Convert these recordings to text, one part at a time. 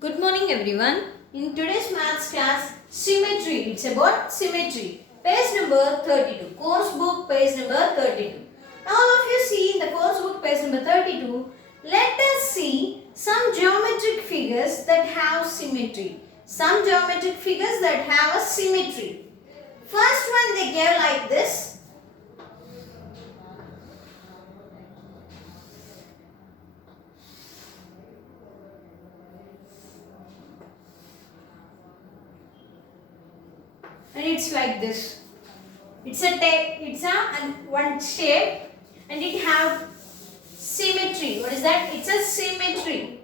Good morning everyone. In today's maths class, symmetry. It's about symmetry. Page number 32. Course book page number 32. Now all of you see in the course book page number 32. Let us see some geometric figures that have symmetry. Some geometric figures that have a symmetry. First one they gave like this. And it's like this. It's a one shape and it have symmetry. What is that? It's a symmetry.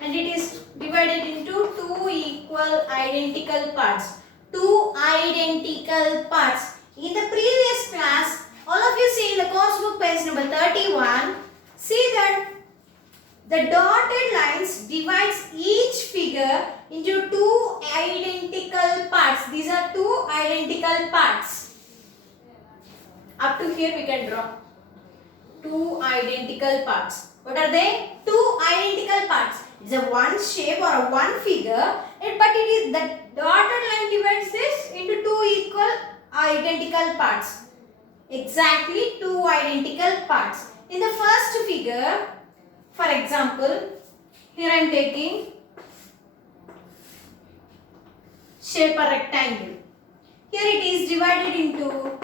And it is divided into two equal identical parts. Two identical parts. In the previous class, all of you see in the course book page number 31, see that the dotted lines divides each figure into two identical parts. These are two identical parts. Up to here we can draw two identical parts. What are they? Two identical parts. It's a one shape or a one figure, but it is the dotted line divides this into two equal identical parts. Exactly two identical parts. In the first figure, for example, here I am taking shape a rectangle. Here it is divided into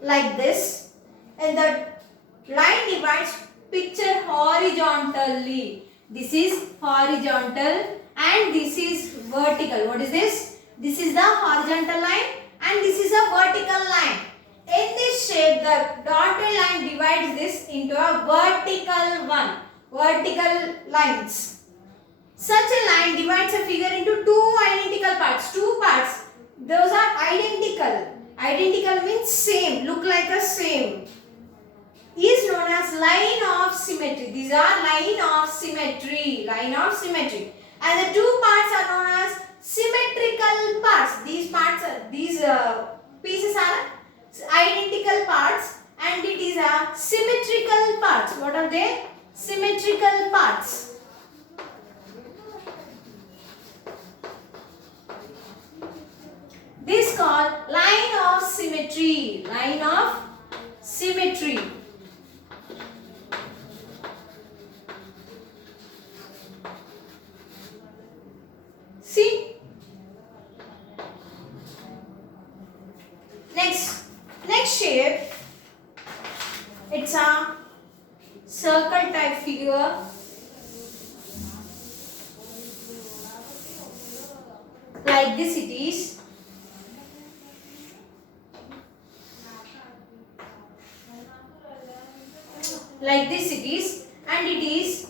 like this, and the line divides picture horizontally. This is horizontal and this is vertical. What is this? This is the horizontal line and this is a vertical line. In this shape, the dotted line divides this into a vertical one. Vertical lines. Such a line divides a figure into two identical parts. Two parts. Those are identical. Identical means same. Look like a same. Is known as line of symmetry. These are line of symmetry. Line of symmetry. And the two parts are known as symmetrical parts. These parts, pieces are identical parts and it is a symmetrical parts. What are they? Symmetrical parts. This is called line of symmetry. Line of symmetry. See? Next shape. It's a circle type figure. Like this it is. Like this it is, and it is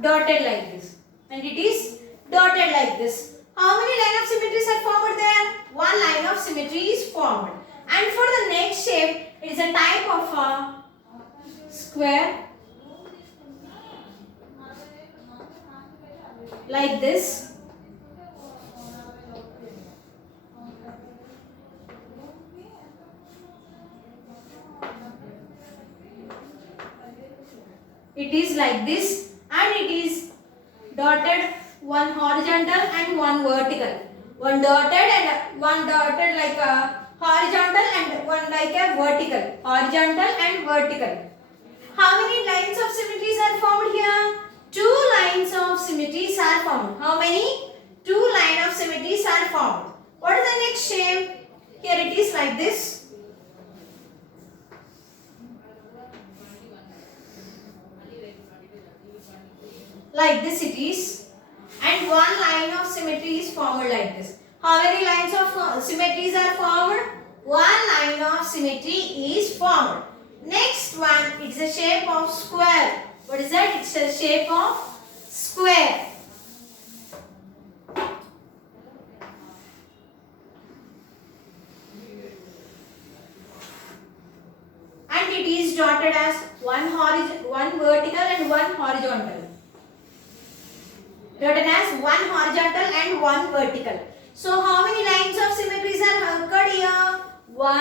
dotted like this, and it is dotted like this. How many line of symmetries are formed there? One line of symmetry is formed. And for the next shape, it is a type of a square like this. It is like this and it is dotted, one horizontal and one vertical. One dotted and one dotted like a horizontal and one like a vertical. Horizontal and vertical. How many lines of symmetries are formed here? Two lines of symmetries are formed. How many? Two lines of symmetries are formed. What is the next shape? Here it is like this. Like this it is, and one line of symmetry is formed like this. How many lines of symmetries are formed? One line of symmetry is formed. Next one, it's a shape of square. What is that? It's a shape of square. And it is dotted as one vertical and one horizontal. Written as one horizontal and one vertical. So how many lines of symmetries are occurred here? 1,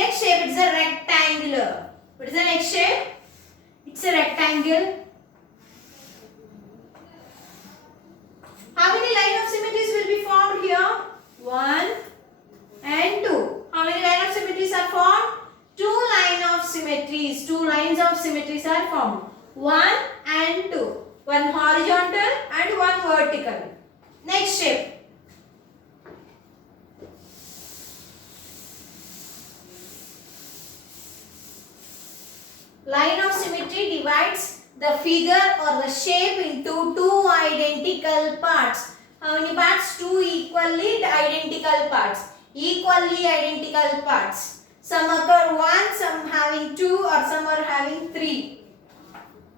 Next shape, it's a rectangular. What is the next shape? It's a rectangle. How many line of symmetries will be formed here? 1 and 2. How many line of symmetries are formed? 2 line of symmetries. 2 lines of symmetries are formed. 1 and 2. One horizontal and one vertical. Next shape. Line of symmetry divides the figure or the shape into 2 identical parts. How many parts? 2 equally identical parts. Equally identical parts. Some occur 1, some having 2 or some are having 3.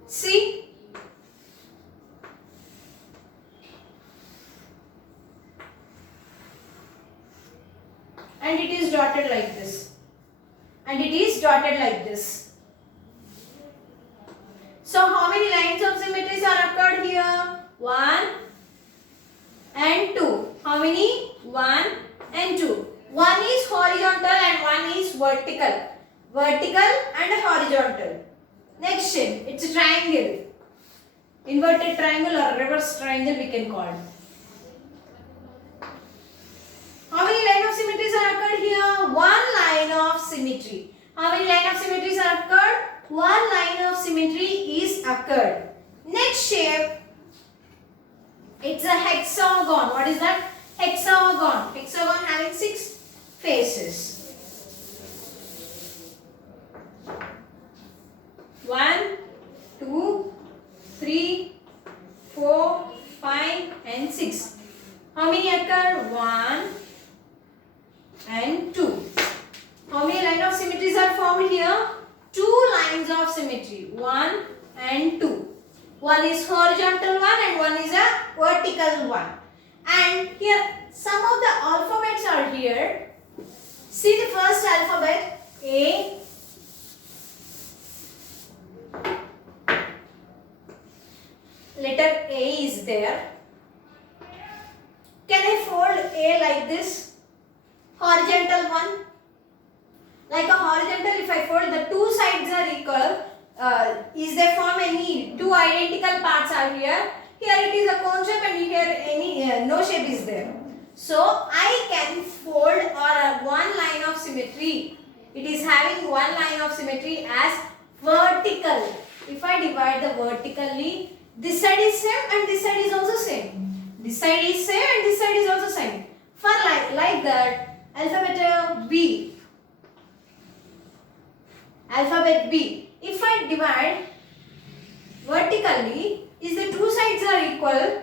See? And it is dotted like this. And it is dotted like this. So how many lines of symmetries are occurred here? 1 and 2. How many? 1 and 2. One is horizontal and one is vertical. Vertical and horizontal. Next shape. It's a triangle. Inverted triangle or reverse triangle we can call it. How many line of symmetries are occurred here? 1 line of symmetry. How many line of symmetries are occurred? 1 line of symmetry is occurred. Next shape, it's a hexagon. What is that? Hexagon. Hexagon having 6 faces. 1, 2, 3, 4, 5 and 6. How many occur? 1 and 2. How many line of symmetries are formed here? 2 lines of symmetry. 1 and 2. One is horizontal one and one is a vertical one. And here some of the alphabets are here. See the first alphabet A. Letter A is there. Can I fold A like this? Horizontal one. Like a horizontal, if I fold, the 2 sides are equal. Is there form any 2 identical parts are here? Here it is a cone shape and here any no shape is there. So I can fold or 1 line of symmetry. It is having 1 line of symmetry as vertical. If I divide the vertically, this side is same and this side is also same. This side is same and this side is also same. For like that, alphabet B. Alphabet B. If I divide vertically, is the 2 sides are equal?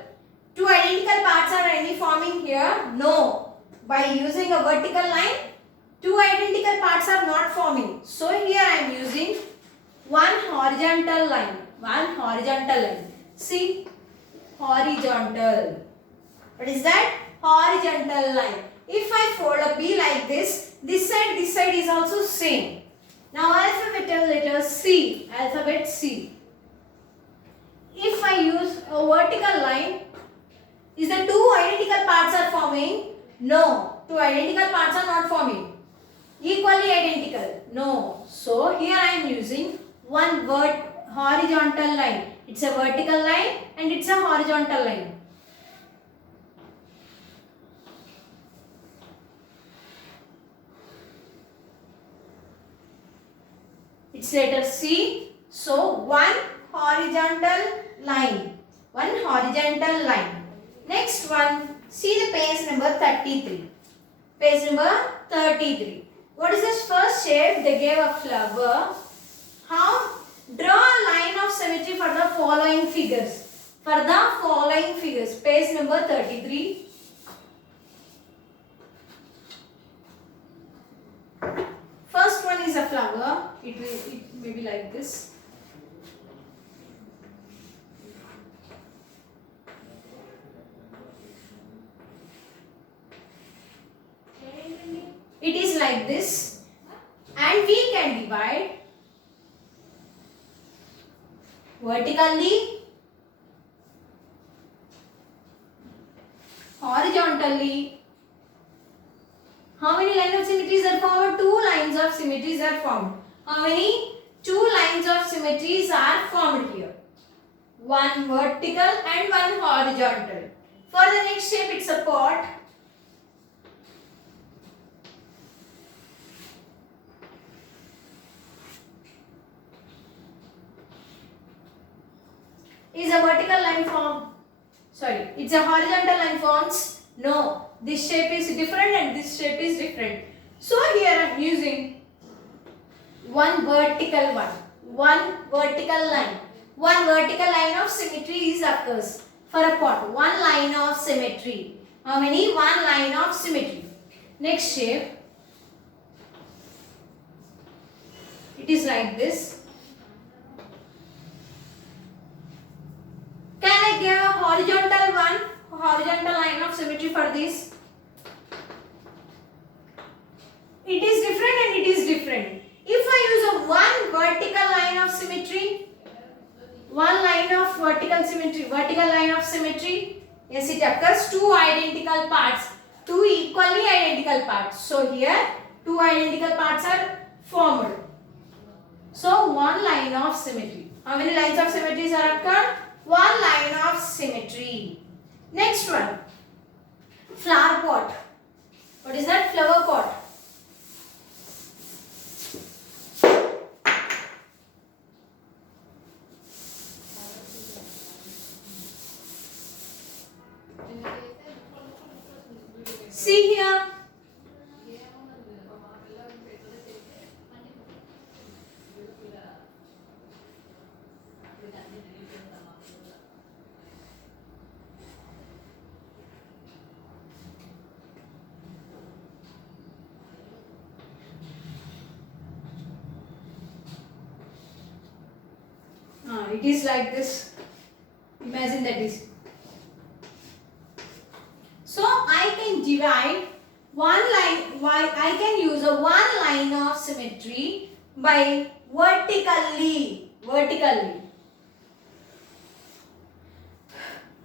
2 identical parts are any forming here? No. By using a vertical line, 2 identical parts are not forming. So here I am using 1 horizontal line. 1 horizontal line. See? Horizontal. What is that? Horizontal line. If I fold a B like this side is also same. Now alphabetical letter C. Alphabet C. If I use a vertical line, is the 2 identical parts are forming? No. 2 identical parts are not forming. Equally identical? No. So here I am using 1 horizontal line. It's a vertical line and it's a horizontal line. It's letter C. So 1 horizontal line. 1 horizontal line. Next one. See the page number 33. Page number 33. What is this first shape? They gave a flower. How? Draw a line of symmetry for the following figures. For the following figures. Page number 33. First one is a flower. It may be like this. It is like this, and we can divide vertically, horizontally, How many lines of symmetries are formed? Two lines of symmetries are formed. How many? Two lines of symmetries are formed here. One vertical and one horizontal. For the next shape, it's a pot. Is a vertical line formed? Sorry, it's a horizontal line forms? No. This shape is different and this shape is different. So here I am using one vertical one. One vertical line. One vertical line of symmetry is occurs for a pot. One line of symmetry. How many? One line of symmetry. Next shape. It is like this. Can I give a horizontal one? Horizontal line of symmetry for this? It is different and it is different. If I use a one vertical line of symmetry, one line of vertical line of symmetry, yes, it occurs two identical parts, two equally identical parts. So here two identical parts are formed. So one line of symmetry. How many lines of symmetries are occurred? One line of symmetry. Next one, flower pot. What is that? Flower pot. See here. It is like this. Imagine that is. So I can divide one line. I can use a one line of symmetry by vertically.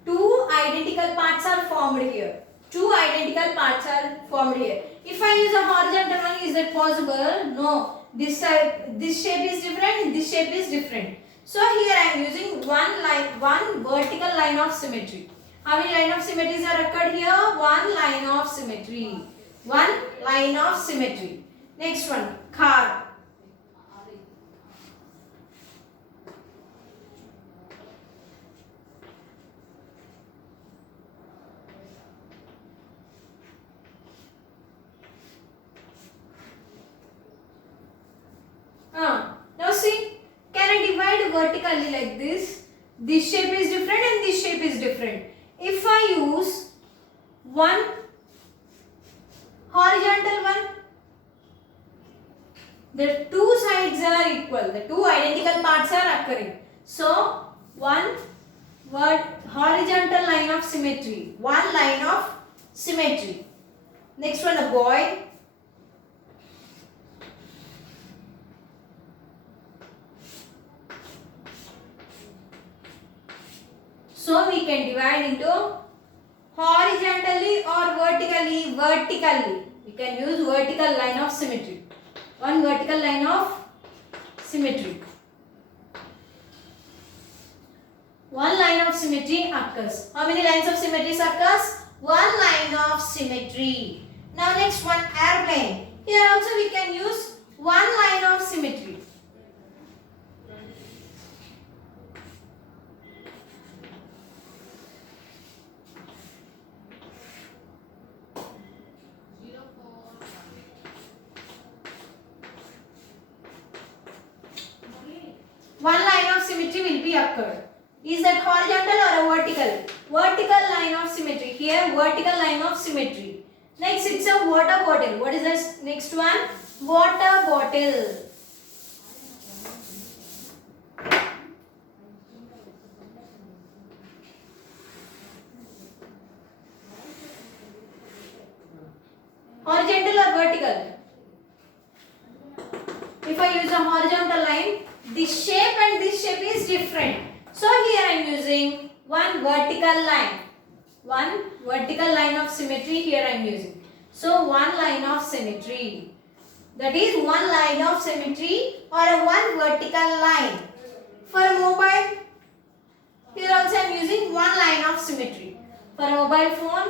Two identical parts are formed here. Two identical parts are formed here. If I use a horizontal one, is that possible? No. This shape is different and this shape is different. So here I am using one vertical line of symmetry. How many line of symmetries are occurred here? One line of symmetry. One line of symmetry. Next one, car. Now see, can I divide vertically like this? This shape is different and this shape is different. If I use one horizontal one, the two sides are equal. The two identical parts are occurring. So, one horizontal line of symmetry. One line of symmetry. Next one, a boy. So we can divide into horizontally or vertically. We can use vertical line of symmetry. One vertical line of symmetry. One line of symmetry occurs. How many lines of symmetry occurs? One line of symmetry. Now next one, airplane. Here also we can use one line of symmetry. One line of symmetry will be occurred. Is that horizontal or a vertical? Vertical line of symmetry. Here vertical line of symmetry. Next it's a water bottle. What is this next one? Water bottle. Horizontal or vertical? If I use a horizontal line, this shape and this shape is different. So here I am using one vertical line. One vertical line of symmetry here I am using. So one line of symmetry. That is one line of symmetry or a one vertical line. For a mobile, here also I am using one line of symmetry. For a mobile phone,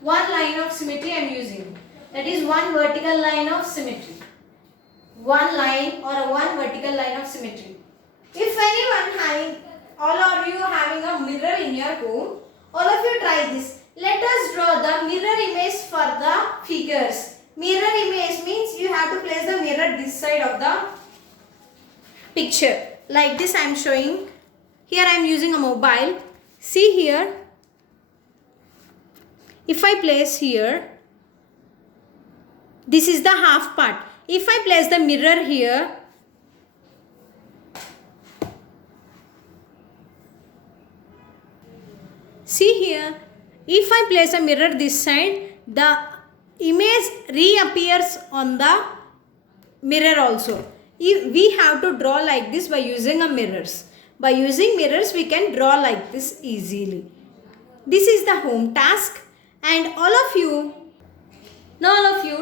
one line of symmetry I am using. That is one vertical line of symmetry. One line or a one vertical line of symmetry. If anyone having, all of you having a mirror in your home, all of you try this. Let us draw the mirror image for the figures. Mirror image means you have to place the mirror this side of the picture. Like this I am showing. Here I am using a mobile. See here. If I place here, this is the half part. If I place the mirror here, see here, if I place a mirror this side, the image reappears on the mirror also. We have to draw like this by using a mirrors. By using mirrors, we can draw like this easily. This is the home task, and all of you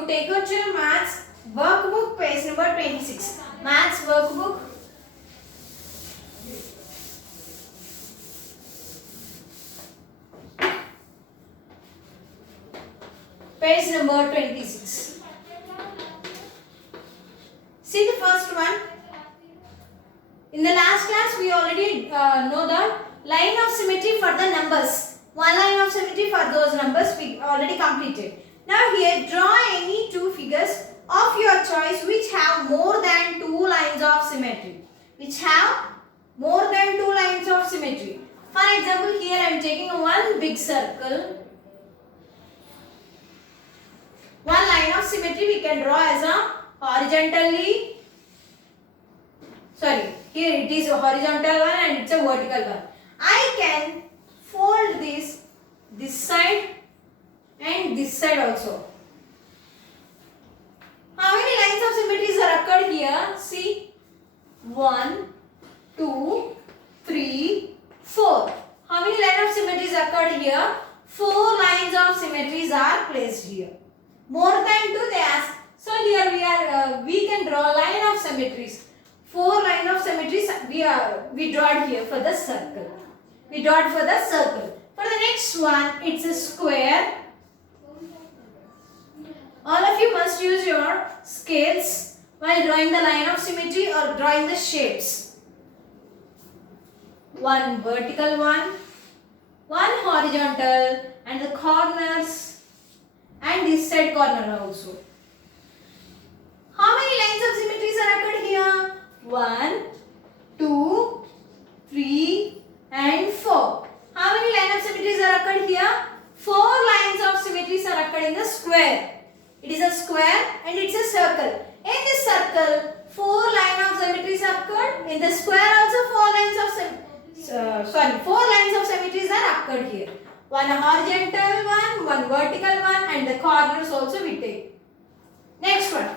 take out your maths workbook, page number 26. Maths workbook. Page number 26. See the first one. In the last class, we already know the line of symmetry for the numbers. One line of symmetry for those numbers we already completed. Now here, draw any two figures of your choice which have more than two lines of symmetry. Which have more than two lines of symmetry. For example, here I am taking one big circle. One line of symmetry we can draw as a horizontally. Sorry, here it is a horizontal one and it's a vertical one. I can fold this side and this side also. How many lines of symmetries are occurred here? See, 1, 2, 3, 4. How many lines of symmetries occurred here? 4 lines of symmetries are placed here. More than 2 they ask. So here we can draw line of symmetries. 4 line of symmetries we draw here for the circle. We draw for the circle. For the next one, it's a square. All of you must use your scales while drawing the line of symmetry or drawing the shapes. One vertical one, one horizontal, and the corners, and this side corner also. How many lines of symmetries are occurred here? 1, 2, 3, and 4. How many lines of symmetries are occurred here? 4 lines of symmetries are occurred in the square. It is a square and it's a circle. In this circle, 4 lines of symmetries are occurred. In the square also 4 lines of symmetries are occurred here. One horizontal one, one vertical one, and the corners also we take. Next one.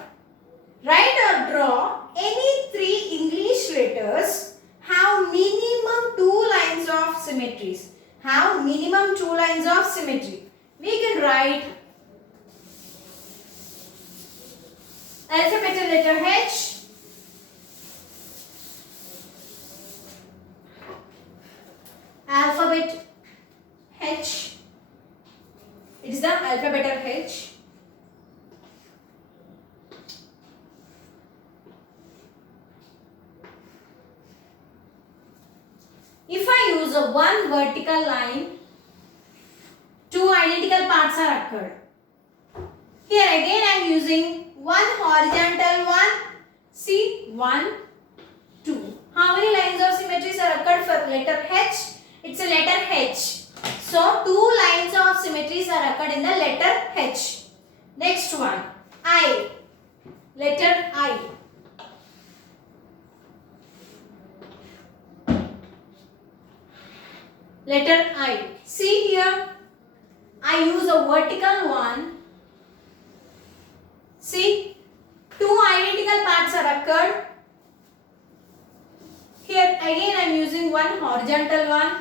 Write or draw any 3 English letters have minimum 2 lines of symmetries. Have minimum 2 lines of symmetry. We can write alphabetical letter H, alphabet H. It is the alphabetical H. If I use a one vertical line, 2 identical parts are occurred. Here again I am using one horizontal one. See, 1, 2. How many lines of symmetries are occurred for letter H? It's a letter H. So 2 lines of symmetries are occurred in the letter H. Next one, I. Letter I. Letter I. See here, I use a vertical one. See, 2 identical parts are occurred. Here again I am using one horizontal one.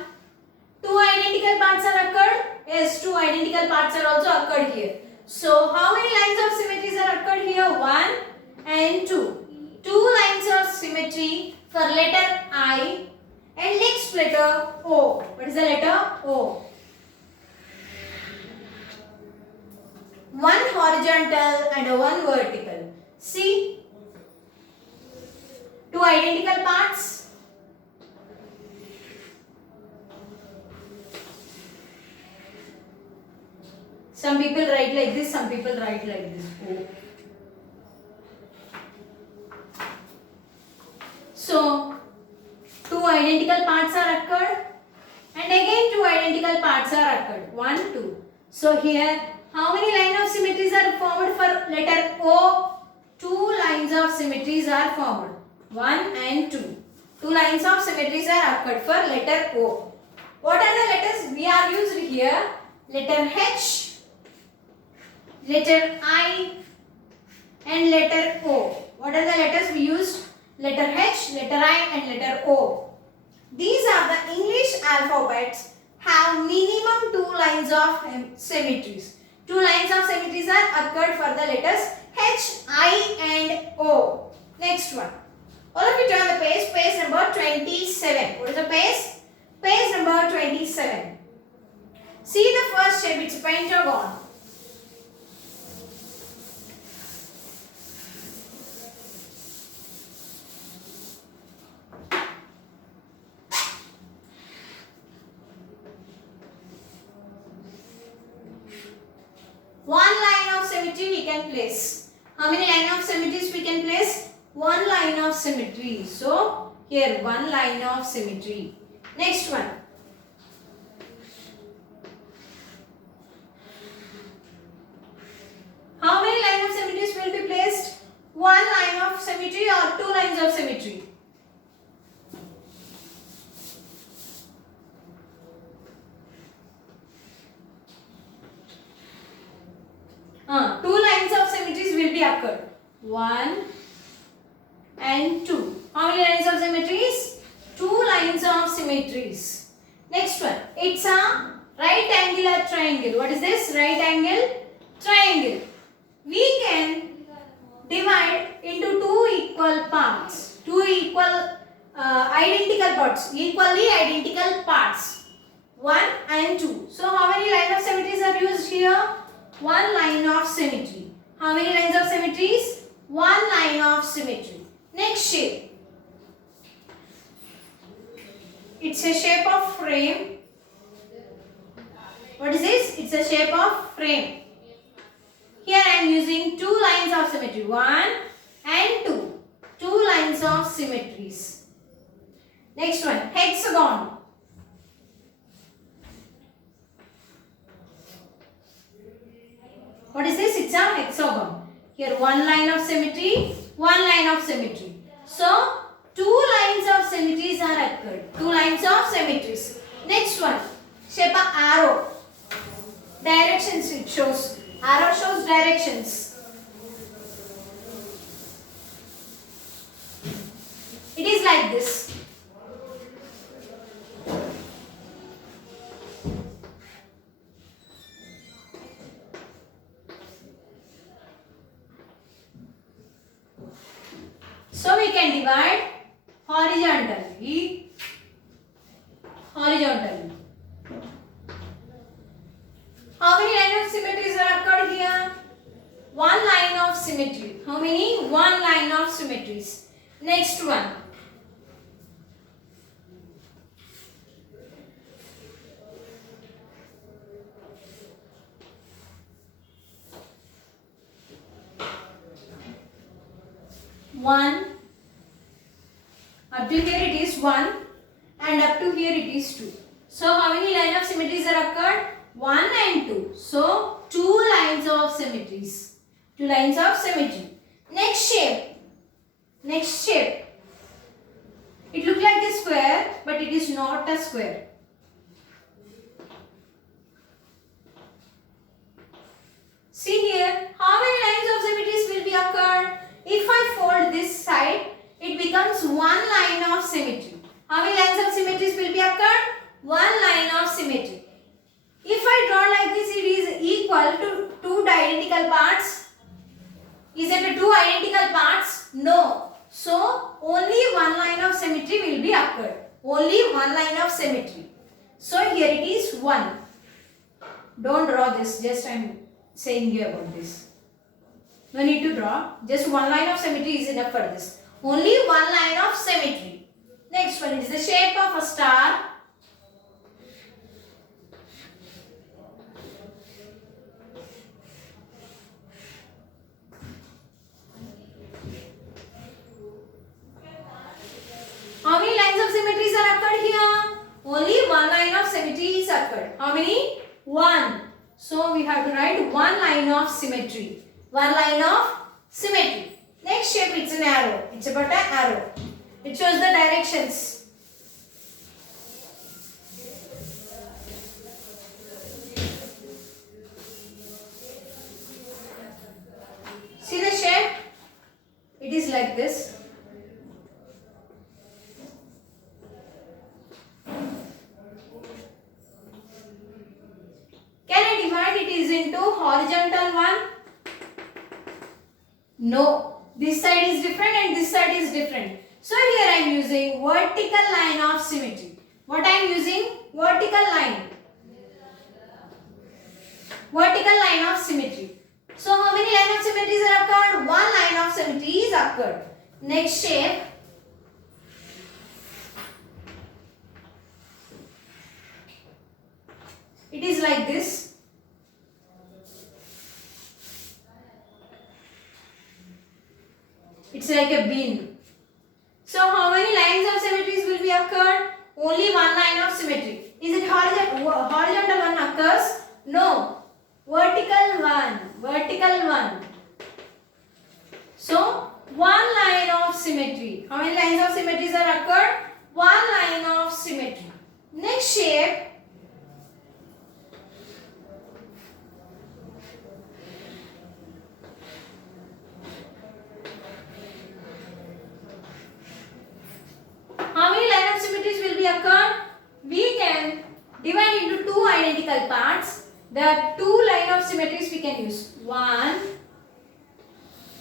Two identical parts are occurred. Yes, two identical parts are also occurred here. So how many lines of symmetries are occurred here? 1 and 2. Two lines of symmetry for letter I and next letter O. What is the letter O? One horizontal and one vertical. See, two identical parts. Some people write like this, some people write like this. O. So, two identical parts are occurred and again two identical parts are occurred. 1, 2. So, here how many lines of symmetries are formed for letter O? Two lines of symmetries are formed. 1 and 2. Two lines of symmetries are occurred for letter O. What are the letters we are used here? Letter H, letter I and letter O. What are the letters we used? Letter H, letter I and letter O. These are the English alphabets have minimum two lines of symmetries. Two lines of symmetries are occurred for the letters H, I and O. Next one. All of you turn the page, page number 27. What is the page? Page number 27. See the first shape, it's a pentagon. One line of symmetry we can place. How many line of symmetries we can place? One line of symmetry. So, here one line of symmetry. Next one. How many line of symmetries will be placed? One line of symmetry or two lines of symmetry? Two lines of symmetries will be occurred. 1 and 2. How many lines of symmetries? Two lines of symmetries. Next one. It's a right angular triangle. What is this? Right angle triangle. We can divide into two equal parts. Two identical parts. Equally identical parts. 1 and 2. So how many lines of symmetries are used here? One line of symmetry. How many lines of symmetries? One line of symmetry. Next shape. It's a shape of frame. What is this? It's a shape of frame. Here I am using two lines of symmetry. 1 and 2. Two lines of symmetries. Next one. Hexagon. What is this? It's a hexagon. Here one line of symmetry, one line of symmetry. So, two lines of symmetries are occurred. Two lines of symmetries. Next one. Shape of arrow. Directions it shows. Arrow shows directions. It is like this. So we can divide horizontally. Horizontally. How many lines of symmetries are occurred here? One line of symmetry. How many? One line of symmetries. Next one. One. Up to here it is 1 and up to here it is 2. So how many line of symmetries are occurred? 1 and 2. So 2 lines of symmetries. 2 lines of symmetry. Next shape. Next shape. It looks like a square, but it is not a square. See here, how many lines of symmetries will be occurred? If I fold this side, it becomes one line of symmetry. How many lines of symmetries will be be occurred? One line of symmetry. If I draw like this, it is equal to two identical parts. Is it two identical parts? No. So only one line of symmetry will be occurred. Only one line of symmetry. So here it is 1. Don't draw this. Just I am saying you about this. No need to draw. Just one line of symmetry is enough for this. Only one line of symmetry. Next one is the shape of a star. How many lines of symmetries are occurred here? Only one line of symmetry is occurred. How many? 1. So we have to write one line of symmetry. One line of symmetry. Next shape, it's an arrow. It's about an arrow. It shows the directions. See the shape? It is like this. Can I divide it is into horizontal one? No. This side is different and this side is different. So here I am using vertical line of symmetry. What I am using? Vertical line. Vertical line of symmetry. So how many line of symmetries are occurred? One line of symmetry is occurred. Next shape. It is like this. It's like a bean. So how many lines of symmetries will be occurred? Only one line of symmetry. Is it horizontal one occurs? No. Vertical one. Vertical one. So one line of symmetry. How many lines of symmetries are occurred? One line of symmetry. Next shape. How many line of symmetries will be occurred? We can divide into two identical parts. There are two line of symmetries we can use. 1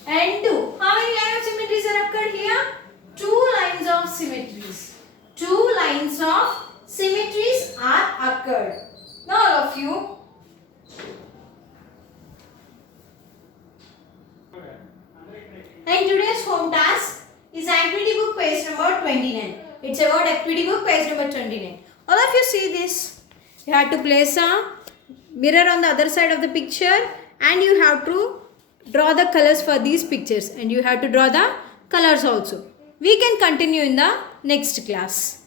and 2. How many line of symmetries are occurred here? Two lines of symmetries. Two lines of symmetries are occurred. Now all of you. And today's home task is activity book page number 29. It's about activity book page number 29. All of you see this. You have to place a mirror on the other side of the picture and you have to draw the colors for these pictures and you have to draw the colors also. We can continue in the next class.